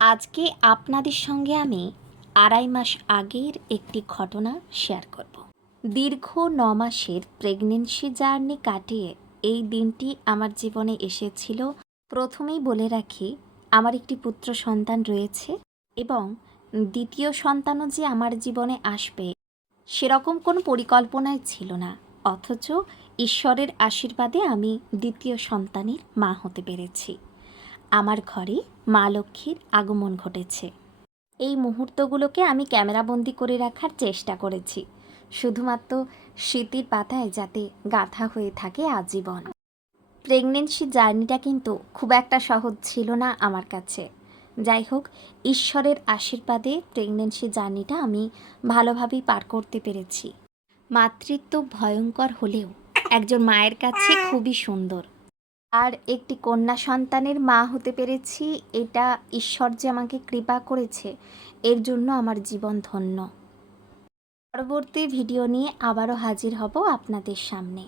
আজকে আপনাদের সঙ্গে আমি ২.৫ মাস আগের একটি ঘটনা শেয়ার করব। দীর্ঘ ৯ মাসের প্রেগনেন্সি জার্নি কাটিয়ে এই দিনটি আমার জীবনে এসেছিল। প্রথমেই বলে রাখি, আমার একটি পুত্র সন্তান রয়েছে এবং দ্বিতীয় সন্তানও যে আমার জীবনে আসবে সেরকম কোনো পরিকল্পনাই ছিল না। অথচ ঈশ্বরের আশীর্বাদে আমি দ্বিতীয় সন্তানের মা হতে পেরেছি। আমার ঘরে মা লক্ষ্মীর আগমন ঘটেছে। এই মুহূর্তগুলোকে আমি ক্যামেরাবন্দি করে রাখার চেষ্টা করেছি, শুধুমাত্র স্মৃতির পাতায় যাতে গাঁথা হয়ে থাকে আজীবন। প্রেগনেন্সি জার্নিটা কিন্তু খুব একটা সহজ ছিল না আমার কাছে। যাই হোক, ঈশ্বরের আশীর্বাদে প্রেগনেন্সি জার্নিটা আমি ভালোভাবেই পার করতে পেরেছি। মাতৃত্ব ভয়ঙ্কর হলেও একজন মায়ের কাছে খুবই সুন্দর। আর একটি কন্যা সন্তানের মা হতে পেরেছি, এটা ঈশ্বর যে আমাকে কৃপা করেছে, এর জন্য আমার জীবন ধন্য। পরবর্তী ভিডিও নিয়ে আবারও হাজির হব আপনাদের সামনে।